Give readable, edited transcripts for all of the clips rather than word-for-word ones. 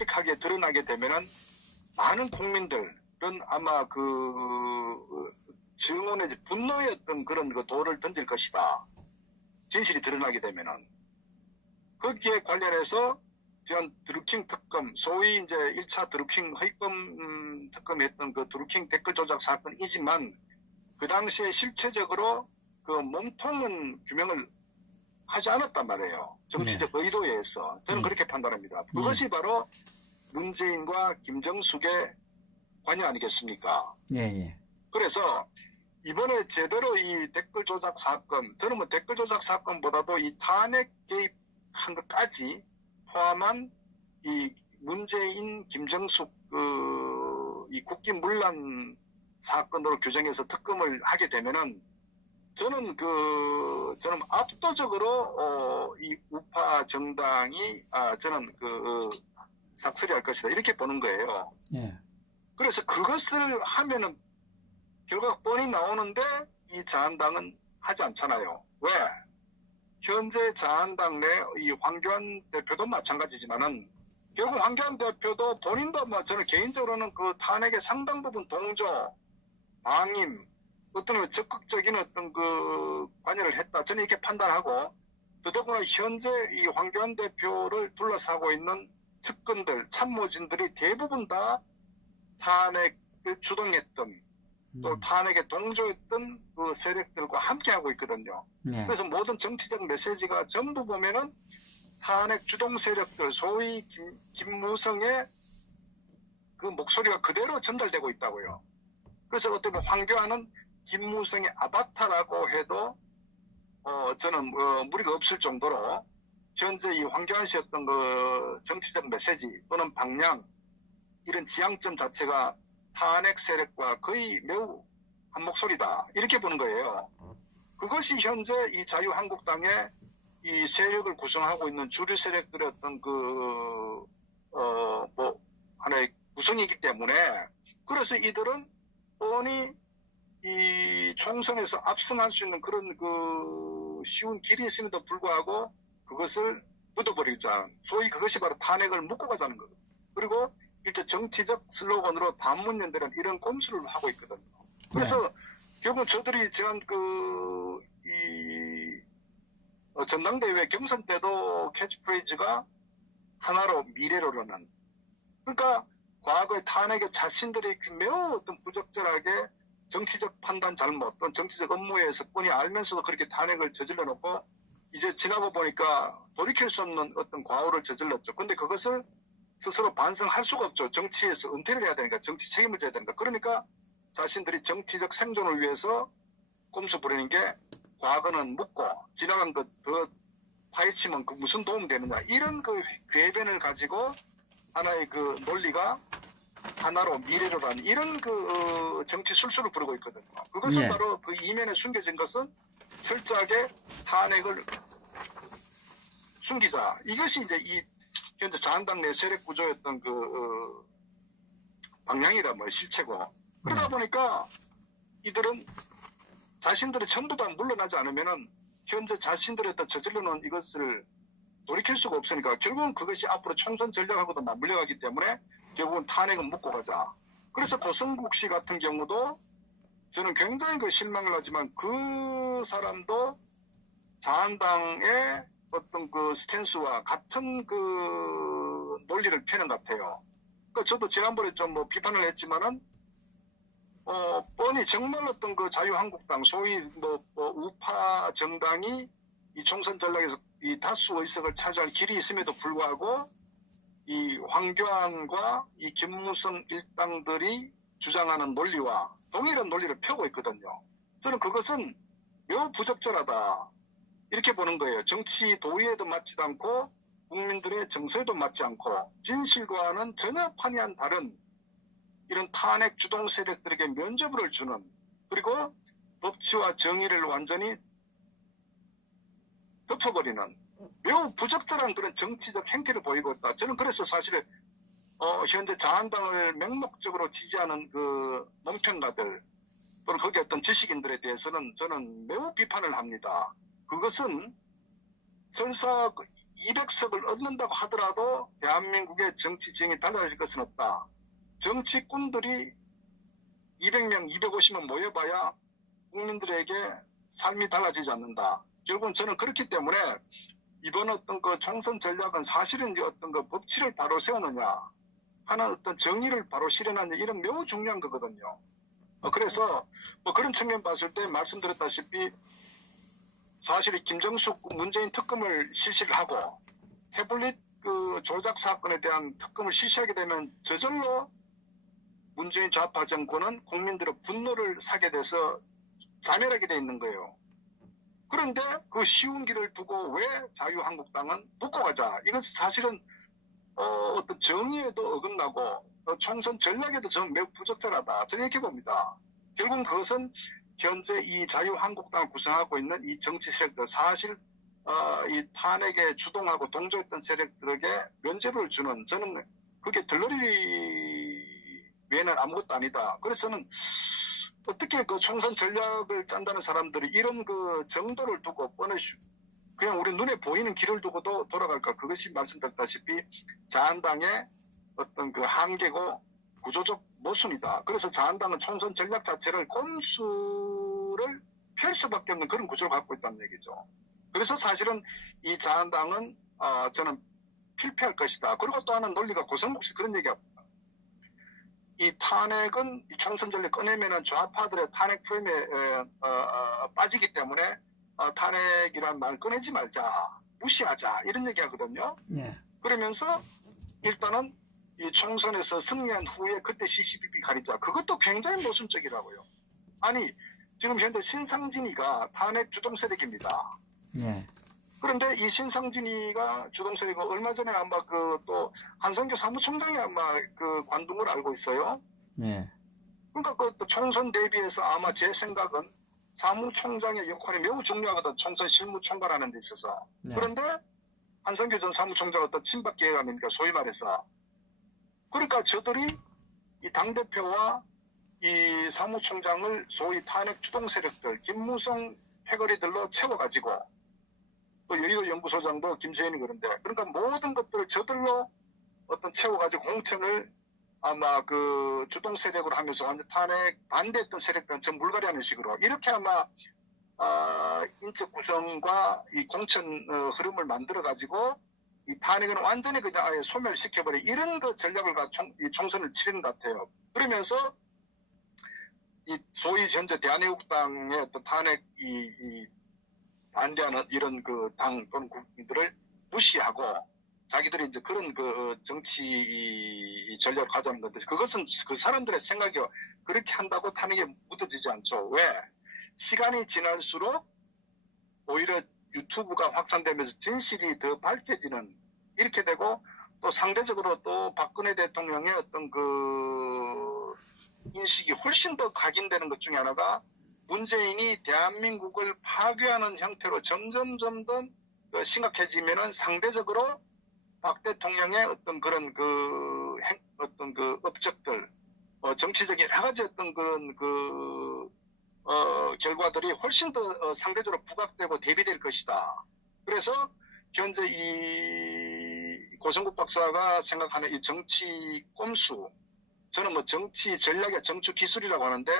빽빽하게 드러나게 되면은 많은 국민들은 아마 그 증오의 분노의 어떤 그런 그 돌을 던질 것이다. 진실이 드러나게 되면은. 거기에 관련해서 지난 드루킹 특검, 소위 이제 1차 드루킹 허위범 특검했던 그 드루킹 댓글 조작 사건이지만 그 당시에 실체적으로 그 몸통은 규명을 하지 않았단 말이에요. 정치적 의도에 의해서. 저는 그렇게 판단합니다. 그것이 바로 문재인과 김정숙의 관여 아니겠습니까? 그래서 이번에 제대로 이 댓글 조작 사건, 저는 뭐 댓글 조작 사건보다도 이 탄핵 개입한 것까지 포함한 이 문재인, 김정숙 이 국기문란 사건으로 규정해서 특검을 하게 되면은 저는 저는 압도적으로 이 우파 정당이 저는 삭슬이할 것이다 이렇게 보는 거예요. 그래서 그것을 하면은 결과가 뻔히 나오는데 이 자한당은 하지 않잖아요. 왜? 현재 자한당 내 이 황교안 대표도 마찬가지지만은 결국 황교안 대표도 본인도 뭐 저는 개인적으로는 그 탄핵의 상당 부분 동조, 방임, 어떤 적극적인 어떤 그 관여를 했다. 저는 이렇게 판단하고 더더구나 현재 이 황교안 대표를 둘러싸고 있는 측근들, 참모진들이 대부분 다 탄핵을 주동했던 또 탄핵에 동조했던 그 세력들과 함께하고 있거든요. 그래서 모든 정치적 메시지가 전부 보면은 탄핵 주동 세력들, 소위 김무성의 그 목소리가 그대로 전달되고 있다고요. 그래서 어떻게 보면 황교안은 김무성의 아바타라고 해도 저는 무리가 없을 정도로 현재 이 황교안 씨의 어떤 그 정치적 메시지 또는 방향 이런 지향점 자체가 탄핵 세력과 거의 매우 한 목소리다 이렇게 보는 거예요. 그것이 현재 이 자유한국당의 이 세력을 구성하고 있는 주류 세력들의 어떤 하나의 구성이기 때문에 그래서 이들은 뻔히 이 총선에서 압승할 수 있는 그런 쉬운 길이 있음에도 불구하고 그것을 묻어버리자. 소위 그것이 바로 탄핵을 묻고 가자는 거거든요. 그리고 이렇게 정치적 슬로건으로 반문연대는 이런 꼼수를 하고 있거든요. 그래서 결국 저들이 지난 전당대회 경선 때도 캐치프레이즈가 하나로 미래로라는. 그러니까 과거의 탄핵에 자신들이 매우 어떤 부적절하게 정치적 판단 잘못 또는 정치적 업무에서 뻔히 알면서도 그렇게 탄핵을 저질러 놓고 이제 지나고 보니까 돌이킬 수 없는 어떤 과오를 저질렀죠. 근데 그것을 스스로 반성할 수가 없죠. 정치에서 은퇴를 해야 되니까 정치 책임을 져야 되니까. 그러니까 자신들이 정치적 생존을 위해서 꼼수 부리는 게 과거는 묻고 지나간 것 더 파헤치면 그 무슨 도움 되느냐. 이런 그 궤변을 가지고 하나의 그 논리가 하나로 미래로라는 이런 그 정치 술수를 부르고 있거든요. 그것은 바로 그 이면에 숨겨진 것은 철저하게 탄핵을 숨기자. 이것이 이제 이 현재 자한당 내 세력 구조였던 방향이라 뭐 실체고. 그러다 보니까 이들은 자신들이 전부 다 물러나지 않으면은 현재 자신들의 저질러 놓은 이것을 돌이킬 수가 없으니까 결국은 그것이 앞으로 총선 전략하고도 맞물려 가기 때문에 결국은 탄핵은 묻고 가자. 그래서 고성국 씨 같은 경우도 저는 굉장히 실망을 하지만 그 사람도 자한당의 어떤 스탠스와 같은 논리를 펴는 것 같아요. 그러니까 저도 지난번에 좀 비판을 했지만은 뻔히 정말 어떤 자유한국당 소위 우파 정당이 이 총선 전략에서 이 다수 의석을 차지할 길이 있음에도 불구하고 이 황교안과 이 김무성 일당들이 주장하는 논리와 동일한 논리를 펴고 있거든요. 저는 그것은 매우 부적절하다 이렇게 보는 거예요. 정치 도의에도 맞지도 않고 국민들의 정서에도 맞지 않고 진실과는 전혀 판이한 다른 이런 탄핵 주동 세력들에게 면죄부를 주는 그리고 법치와 정의를 완전히 덮어버리는 매우 부적절한 그런 정치적 행태를 보이고 있다. 저는 그래서 사실은 현재 자한당을 맹목적으로 지지하는 논평가들 또는 거기 어떤 지식인들에 대해서는 저는 매우 비판을 합니다. 그것은 설사 200석을 얻는다고 하더라도 대한민국의 정치 지형이 달라질 것은 없다. 정치꾼들이 200명, 250명 모여봐야 국민들에게 삶이 달라지지 않는다. 결국은 저는 그렇기 때문에 이번 어떤 그 총선 전략은 사실은 이제 어떤 그 법치를 바로 세우느냐 하는 어떤 정의를 바로 실현하느냐 이런 매우 중요한 거거든요. 그래서 뭐 그런 측면 봤을 때 말씀드렸다시피 사실 김정숙 문재인 특검을 실시를 하고 태블릿 그 조작 사건에 대한 특검을 실시하게 되면 저절로 문재인 좌파 정권은 국민들의 분노를 사게 돼서 자멸하게 돼 있는 거예요. 그런데 그 쉬운 길을 두고 왜 자유한국당은 묶고 가자. 이건 사실은 어떤 정의에도 어긋나고 총선 전략에도 저는 매우 부적절하다. 저는 이렇게 봅니다. 결국은 그것은 현재 이 자유한국당을 구성하고 있는 이 정치 세력들 사실 이 탄핵에 주동하고 동조했던 세력들에게 면죄부를 주는 저는 그게 들러리 외에는 아무것도 아니다. 그래서 저는 어떻게 그 총선 전략을 짠다는 사람들이 이런 그 정도를 두고 그냥 우리 눈에 보이는 길을 두고도 돌아갈까? 그것이 말씀드렸다시피 자한당의 어떤 그 한계고 구조적 모순이다. 그래서 자한당은 총선 전략 자체를 꼼수를 펼 수밖에 없는 그런 구조를 갖고 있다는 얘기죠. 그래서 사실은 이 자한당은 저는 필패할 것이다. 그리고 또 하나는 논리가 고성국 씨 그런 얘기합니다. 이 탄핵은 이 총선 전략 꺼내면은 좌파들의 탄핵 프레임에 빠지기 때문에 탄핵이란 말 꺼내지 말자, 무시하자 이런 얘기하거든요. 네. 그러면서 일단은 이 총선에서 승리한 후에 그때 CCBB 가리자. 그것도 굉장히 모순적이라고요. 아니 지금 현재 신상진이가 탄핵 주동 세력입니다. 네. 그런데 이 신상진이가 주동 세력이고 얼마 전에 아마 그 또 한성규 사무총장이 아마 그 관둔 걸 알고 있어요. 네. 그러니까 그 총선 대비해서 아마 제 생각은 사무총장의 역할이 매우 중요하거든. 총선 실무총괄하는 데 있어서. 네. 그런데 한성규 전 사무총장 어떤 친박 계획 아닙니까? 소위 말해서. 그러니까 저들이 이 당대표와 이 사무총장을 소위 탄핵 주동 세력들, 김무성 패거리들로 채워가지고 또 여의도 연구소장도 김세현이 그런데 그러니까 모든 것들을 저들로 어떤 채워가지고 공천을 아마 그 주동 세력으로 하면서 완전 탄핵 반대했던 세력들은 전 물갈이하는 식으로 이렇게 아마 인적 구성과 이 공천 흐름을 만들어 가지고 이 탄핵은 완전히 그냥 아예 소멸시켜버려 이런 그 전략을 이 총선을 치르는 것 같아요. 그러면서 이 소위 현재 대한애국당의 어떤 탄핵 이 반대하는 이런 그 당 또는 국민들을 무시하고 자기들이 이제 그런 그 정치 전략을 가자는 건데 그것은 그 사람들의 생각이요. 그렇게 한다고 탄핵에 묻어지지 않죠. 왜? 시간이 지날수록 오히려 유튜브가 확산되면서 진실이 더 밝혀지는 이렇게 되고 또 상대적으로 또 박근혜 대통령의 어떤 그 인식이 훨씬 더 각인되는 것 중에 하나가 문재인이 대한민국을 파괴하는 형태로 점점 심각해지면은 상대적으로 박 대통령의 어떤 그런 어떤 업적들, 정치적인 여러 가지 어떤 그런 결과들이 훨씬 더 상대적으로 부각되고 대비될 것이다. 그래서 현재 이 고성국 박사가 생각하는 이 정치 꼼수, 저는 뭐 정치 전략의 정치 기술이라고 하는데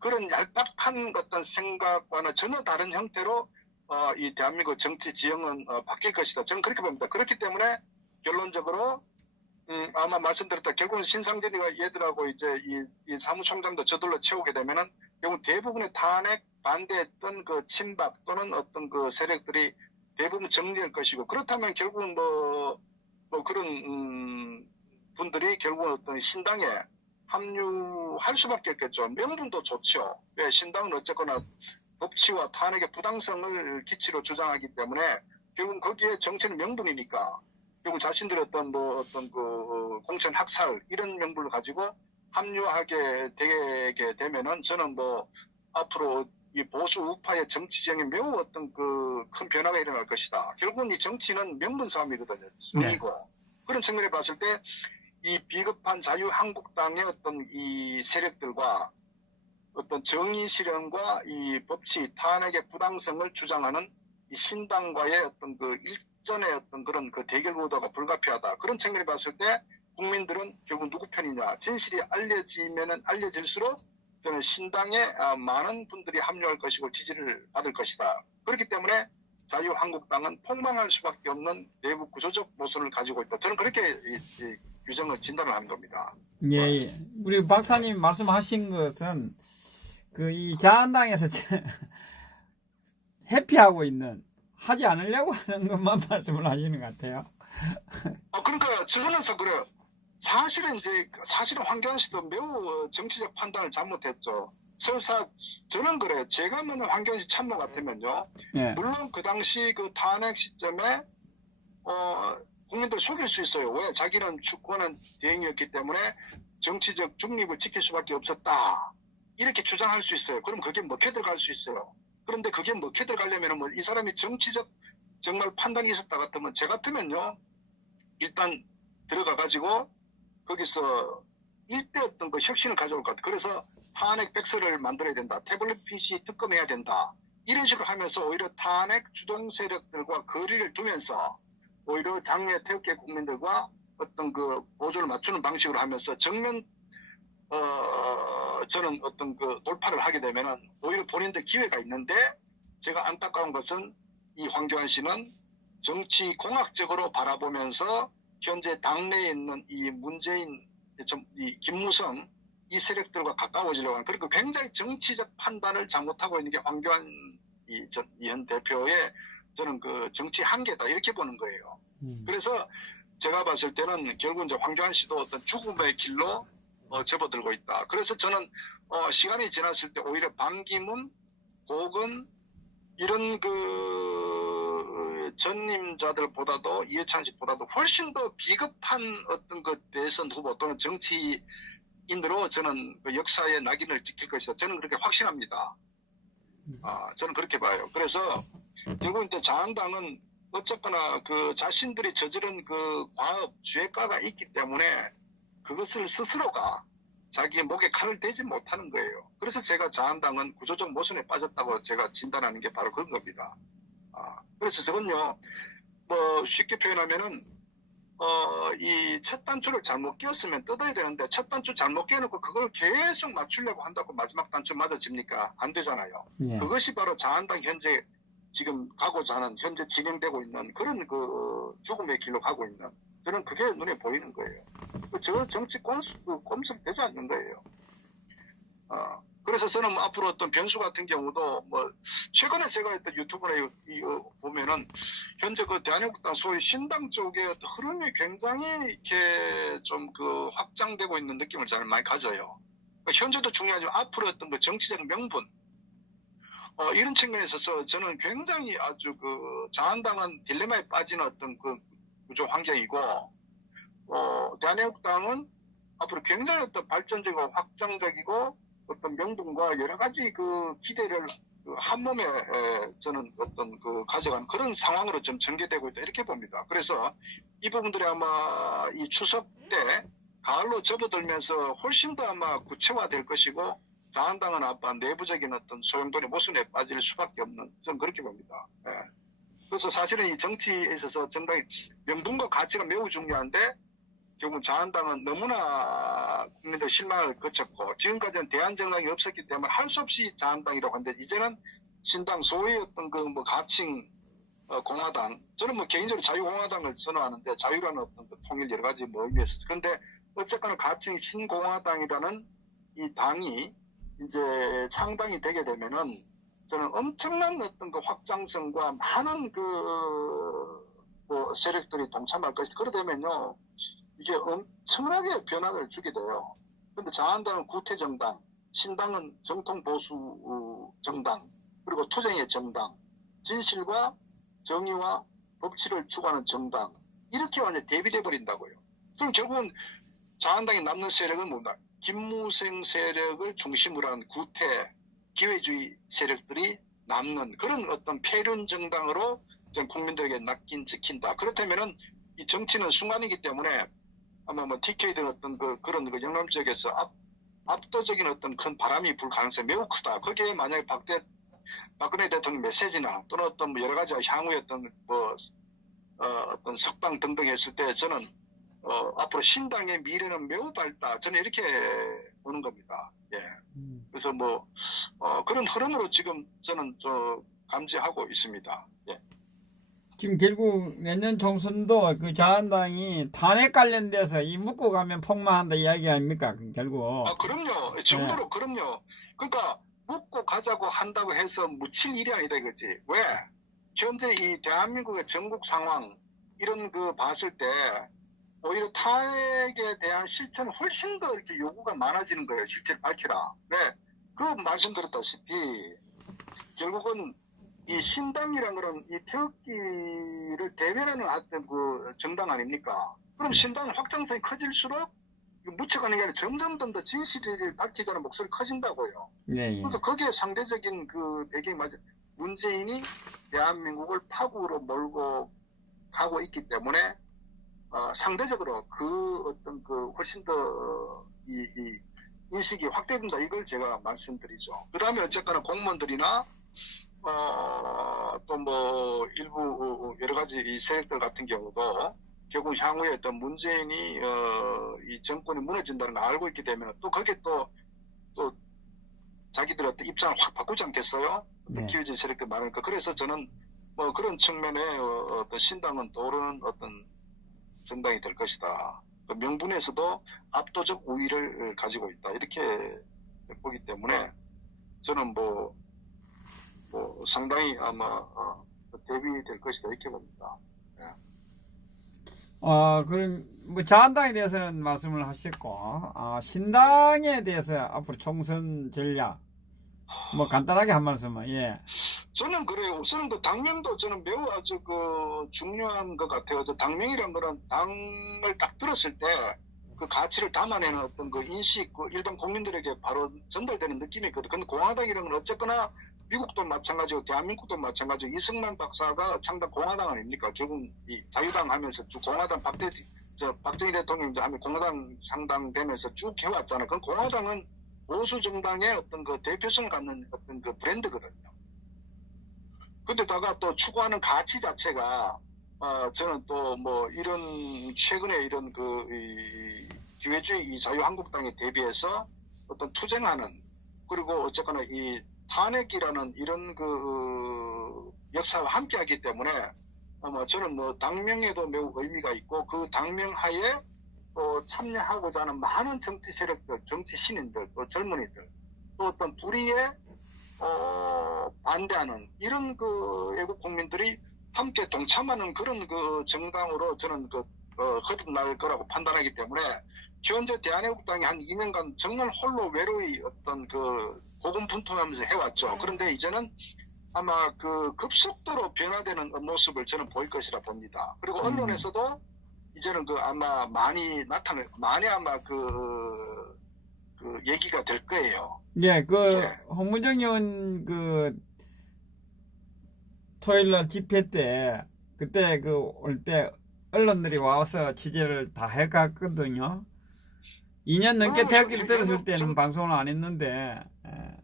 그런 얄팍한 어떤 생각과는 전혀 다른 형태로 이 대한민국 정치 지형은 바뀔 것이다. 저는 그렇게 봅니다. 그렇기 때문에 결론적으로 아마 말씀드렸다. 결국은 신상진이가 얘들하고 이제 이 사무총장도 저들로 채우게 되면은 결국 대부분의 탄핵 반대했던 그 친박 또는 어떤 그 세력들이 대부분 정리할 것이고 그렇다면 결국은 뭐 그런 분들이 결국은 어떤 신당에 합류할 수밖에 없겠죠. 명분도 좋죠. 왜 신당은 어쨌거나 법치와 탄핵의 부당성을 기치로 주장하기 때문에 결국 거기에 정치는 명분이니까 결국 자신들의 어떤 그 공천 학살 이런 명분을 가지고 합류하게 되게 되면은 저는 뭐 앞으로 이 보수 우파의 정치 지형에 매우 어떤 그 큰 변화가 일어날 것이다. 결국은 이 정치는 명분 싸움이거든요. 순위고 네. 그런 측면에 봤을 때 이 비겁한 자유한국당의 어떤 이 세력들과 어떤 정의 실현과 이 법치 탄핵의 부당성을 주장하는 이 신당과의 어떤 그 직전의 어떤 그런 그 대결 구도가 불가피하다. 그런 측면을 봤을 때 국민들은 결국 누구 편이냐. 진실이 알려지면은 알려질수록 저는 신당에 많은 분들이 합류할 것이고 지지를 받을 것이다. 그렇기 때문에 자유한국당은 폭망할 수밖에 없는 내부 구조적 모순을 가지고 있다. 저는 그렇게 이 규정을 진단을 한 겁니다. 예, 예. 우리 박사님 말씀하신 것은 그 이 자한당에서 회피하고 있는 하지 않으려고 하는 것만 말씀을 하시는 것 같아요. 그러니까 저는서 그래요. 사실은 황교안 씨도 매우 정치적 판단을 잘못했죠. 설사 저는 그래요. 제가 만약 황교안 씨 참모 같으면요. 예. 물론 그 당시 그 탄핵 시점에 국민들 속일 수 있어요. 왜? 자기는 주권은 대행이었기 때문에 정치적 중립을 지킬 수밖에 없었다. 이렇게 주장할 수 있어요. 그럼 그게 먹혀 들어갈 수 있어요. 그런데 그게 먹혀 들어가려면 뭐 이 사람이 정치적 정말 판단이 있었다 같으면 제 같으면요. 일단 들어가 가지고 거기서 일대 어떤 그 혁신을 가져올 것 같아요. 그래서 탄핵 백서를 만들어야 된다. 태블릿 PC 특검해야 된다. 이런 식으로 하면서 오히려 탄핵 주동 세력들과 거리를 두면서 오히려 장외 태극계 국민들과 어떤 그 보조를 맞추는 방식으로 하면서 정면 저는 어떤 그 돌파를 하게 되면은 오히려 본인들 기회가 있는데 제가 안타까운 것은 이 황교안 씨는 정치 공학적으로 바라보면서 현재 당내에 있는 이 문재인, 이 김무성 이 세력들과 가까워지려고 하는 그리고 굉장히 정치적 판단을 잘못하고 있는 게 황교안 현 대표의 저는 그 정치 한계다 이렇게 보는 거예요. 그래서 제가 봤을 때는 결국 이제 황교안 씨도 어떤 죽음의 길로 접어들고 있다. 그래서 저는 시간이 지났을 때 오히려 반기문, 고건 이런 그 전임자들보다도 이해찬 씨보다도 훨씬 더 비겁한 어떤 그 대선 후보 또는 정치인으로 저는 그 역사의 낙인을 찍힐 것이다. 저는 그렇게 확신합니다. 저는 그렇게 봐요. 그래서 결국 이제 자한당은 어쨌거나 그 자신들이 저지른 그 과업 죄가가 있기 때문에 그것을 스스로가 자기의 목에 칼을 대지 못하는 거예요. 그래서 제가 자한당은 구조적 모순에 빠졌다고 제가 진단하는 게 바로 그런 겁니다. 그래서 저건요, 뭐 쉽게 표현하면은 이 첫 단추를 잘못 끼웠으면 뜯어야 되는데 첫 단추 잘못 끼워놓고 그걸 계속 맞추려고 한다고 마지막 단추 맞아집니까? 안 되잖아요. 예. 그것이 바로 자한당 현재 지금 가고자 하는 현재 진행되고 있는 그런 그 죽음의 길로 가고 있는 저는 그게 눈에 보이는 거예요. 저 정치 꼼수를 되지 않는 거예요. 그래서 저는 뭐 앞으로 어떤 변수 같은 경우도 뭐 최근에 제가 했던 유튜브에 보면은 현재 그 대한민국당 소위 신당 쪽에 흐름이 굉장히 이렇게 좀 그 확장되고 있는 느낌을 잘 많이 가져요. 현재도 중요하지만 앞으로 어떤 그 정치적 명분 이런 측면에 있어서 저는 굉장히 아주 그 자한당은 딜레마에 빠진 어떤 그 구조 환경이고 대한민국당은 앞으로 굉장히 어떤 발전적이고 확장적이고 어떤 명분과 여러 가지 그 기대를 한 몸에 저는 어떤 그 가져간 그런 상황으로 좀 전개되고 있다 이렇게 봅니다. 그래서 이 부분들이 아마 이 추석 때 가을로 접어들면서 훨씬 더 아마 구체화될 것이고 자한당은 아마 내부적인 어떤 소용돌이 모순에 빠질 수밖에 없는 저는 그렇게 봅니다. 그래서 사실은 이 정치에 있어서 정당히 명분과 가치가 매우 중요한데 결국 자한당은 너무나 국민들 실망을 거쳤고 지금까지는 대한정당이 없었기 때문에 할 수 없이 자한당이라고 하는데 이제는 신당 소위 어떤 그 뭐 가칭 공화당 저는 뭐 개인적으로 자유공화당을 선호하는데 자유라는 어떤 그 통일 여러 가지 뭐 의미에서 그런데 어쨌거나 가칭 신공화당이라는 이 당이 이제 창당이 되게 되면은 저는 엄청난 어떤 그 확장성과 많은 그 뭐 세력들이 동참할 것이다. 그러되면요 이게 엄청나게 변화를 주게 돼요. 그런데 자한당은 구태정당, 신당은 정통보수 정당, 그리고 투쟁의 정당, 진실과 정의와 법치를 추구하는 정당 이렇게 완전 대비돼 버린다고요. 그럼 결국은 자한당이 남는 세력은 뭔가 김무성 세력을 중심으로 한 구태 기회주의 세력들이 남는 그런 어떤 폐륜 정당으로 국민들에게 낚인 지킨다. 그렇다면은 이 정치는 순간이기 때문에 아마 뭐 TK들 어떤 그런 그 영남 지역에서 압도적인 어떤 큰 바람이 불 가능성이 매우 크다. 거기에 만약에 박근혜 대통령 메시지나 또는 어떤 뭐 여러 가지 향후의 어떤 뭐 어떤 석방 등등 했을 때 저는 앞으로 신당의 미래는 매우 밝다. 저는 이렇게 보는 겁니다. 예. 그래서 뭐 그런 흐름으로 지금 저는 감지하고 있습니다. 예. 지금 결국 내년 총선도 그 자한당이 탄핵 관련돼서 이 묶고 가면 폭망한다 이야기 아닙니까? 결국. 그럼요. 정도로 그럼요. 그러니까 묻고 가자고 한다고 해서 묻힐 일이 아니다 이거지. 왜? 현재 이 대한민국의 전국 상황 이런 그 봤을 때 오히려 탄핵에 대한 실천은 훨씬 더 이렇게 요구가 많아지는 거예요. 실체를 밝히라. 왜? 그 말씀드렸다시피 결국은 이 신당이란 거는 이 태극기를 대변하는 어떤 그 정당 아닙니까? 그럼 신당 확장성이 커질수록 묻혀가는 게 아니라 점점 더 진실을 밝히자는 목소리 커진다고요. 예, 예. 그래서 거기에 상대적인 그 배경이 맞아. 문재인이 대한민국을 파국으로 몰고 가고 있기 때문에 상대적으로 그 어떤 그 훨씬 더 이 인식이 확대된다 이걸 제가 말씀드리죠. 그 다음에 어쨌거나 공무원들이나 또 뭐 일부 여러 가지 이 세력들 같은 경우도 결국 향후에 어떤 문재인이 이 정권이 무너진다는 걸 알고 있기 때문에 또 거기에 또 자기들 어떤 입장을 확 바꾸지 않겠어요? 네. 기울진 세력들 많으니까. 그래서 저는 뭐 그런 측면에 어떤 신당은 떠오르는 어떤 정당이 될 것이다. 명분에서도 압도적 우위를 가지고 있다. 이렇게 보기 때문에 저는 뭐 상당히 아마 대비될 것이다. 이렇게 봅니다. 예. 그럼 뭐 자한당에 대해서는 말씀을 하셨고, 신당에 대해서 앞으로 총선 전략 뭐 간단하게 한 말씀만. 예. 저는 그래요. 우선은 그 당명도 저는 매우 아주 그 중요한 것 같아요. 저 당명이란 거는 당을 딱 들었을 때 그 가치를 담아내는 어떤 그 인식, 그 일반 국민들에게 바로 전달되는 느낌이 있거든. 근데 공화당이라는 건 어쨌거나 미국도 마찬가지고 대한민국도 마찬가지고 이승만 박사가 창당 공화당 아닙니까? 결국 이 자유당 하면서 쭉 공화당 박정희 대통령 이제 하면 공화당 상당되면서 쭉 해왔잖아요. 그럼 공화당은 보수 정당의 어떤 그 대표성을 갖는 어떤 그 브랜드거든요. 근데다가 또 추구하는 가치 자체가 저는 또 뭐 이런 최근에 이런 이 기회주의 이 자유한국당에 대비해서 어떤 투쟁하는 그리고 어쨌거나 이 탄핵이라는 이런 그 역사와 함께하기 때문에 저는 뭐 당명에도 매우 의미가 있고 그 당명 하에 또 참여하고자 하는 많은 정치 세력들, 정치 신인들, 또 젊은이들, 또 어떤 불의에 반대하는 이런 그 애국 국민들이 함께 동참하는 그런 그 정당으로 저는 거듭날 거라고 판단하기 때문에 현재 대한애국당이 한 2년간 정말 홀로 외로이 어떤 그 고군분투하면서 해왔죠. 그런데 이제는 아마 그 급속도로 변화되는 모습을 저는 보일 것이라 봅니다. 그리고 언론에서도 이제는 아마 많이 아마 그 얘기가 될 거예요. 예, 예. 홍문정 의원 토요일날 집회 때 그때 올 때 언론들이 와서 취재를 다 해갔거든요. 2년 넘게 태극기를 들었을 때는 방송을 안 했는데. 예.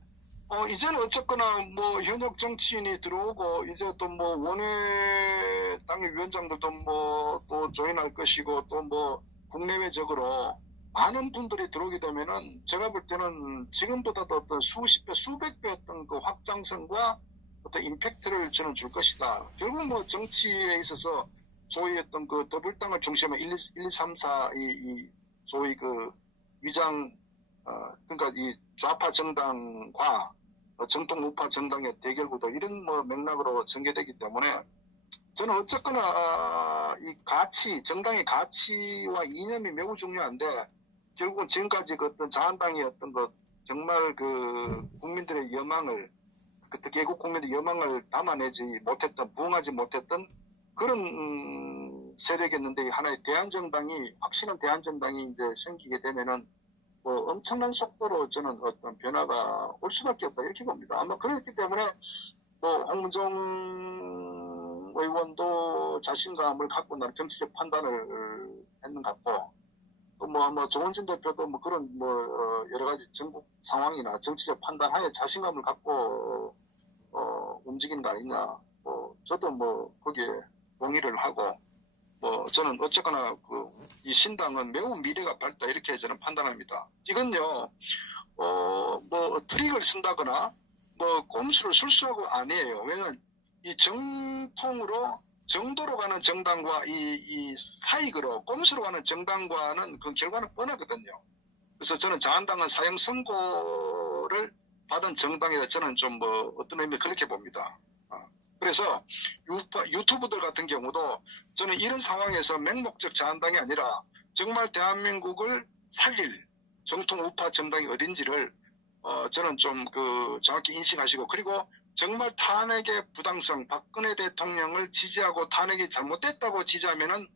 이제는 어쨌거나 뭐 현역 정치인이 들어오고 이제 또 뭐 원외 당협위원장들도 뭐 또 조인할 것이고 또 뭐 국내외적으로 많은 분들이 들어오게 되면은 제가 볼 때는 지금보다도 어떤 수십 배, 수백 배 어떤 그 확장성과 어떤 임팩트를 저는 줄 것이다. 결국 뭐 정치에 있어서 소위 어떤 그 더불당을 중심으로 1, 2, 3, 4 이 소위 그 위장 그러니까 이 좌파 정당과 정통 우파 정당의 대결 구도 이런 뭐 맥락으로 전개되기 때문에 저는 어쨌거나 이 가치 정당의 가치와 이념이 매우 중요한데 결국은 지금까지 그 어떤 자한당의 어떤 그 정말 그 국민들의 여망을 특히 애국 국민들의 여망을 담아내지 못했던 부응하지 못했던 그런 세력이었는데 하나의 대한정당이 확실한 대한정당이 이제 생기게 되면은 뭐 엄청난 속도로 저는 어떤 변화가 올 수밖에 없다 이렇게 봅니다. 아마 그렇기 때문에 뭐 홍문정 의원도 자신감을 갖고 나는 정치적 판단을 했는 것 같고 또 뭐 조원진 대표도 뭐 그런 뭐 여러 가지 전국 상황이나 정치적 판단하에 자신감을 갖고 움직이는 거 아니냐. 저도 뭐 거기에 동의를 하고 뭐 저는 어쨌거나 이 신당은 매우 미래가 밝다 이렇게 저는 판단합니다. 이건요, 뭐 트릭을 쓴다거나 뭐 꼼수를 술수하고 아니에요. 왜냐면 이 정도로 가는 정당과 이 사익으로 꼼수로 가는 정당과는 그 결과는 뻔하거든요. 그래서 저는 자한당은 사형 선고를 받은 정당이라 저는 좀 뭐 어떤 의미 그렇게 봅니다. 그래서 유튜브들 같은 경우도 저는 이런 상황에서 맹목적 자한당이 아니라 정말 대한민국을 살릴 정통 우파 정당이 어딘지를 저는 좀 정확히 인식하시고, 그리고 정말 탄핵의 부당성, 박근혜 대통령을 지지하고 탄핵이 잘못됐다고 지지하면은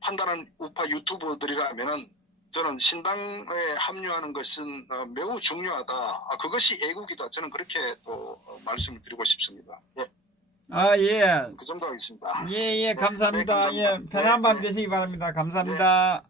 판단한 우파 유튜버들이라면은 저는 신당에 합류하는 것은 매우 중요하다. 그것이 애국이다. 저는 그렇게 또 말씀을 드리고 싶습니다. 예, 아, 예. 그 정도 하겠습니다. 예, 예, 감사합니다. 네, 감사합니다. 예, 편한 밤 네, 되시기 바랍니다. 감사합니다.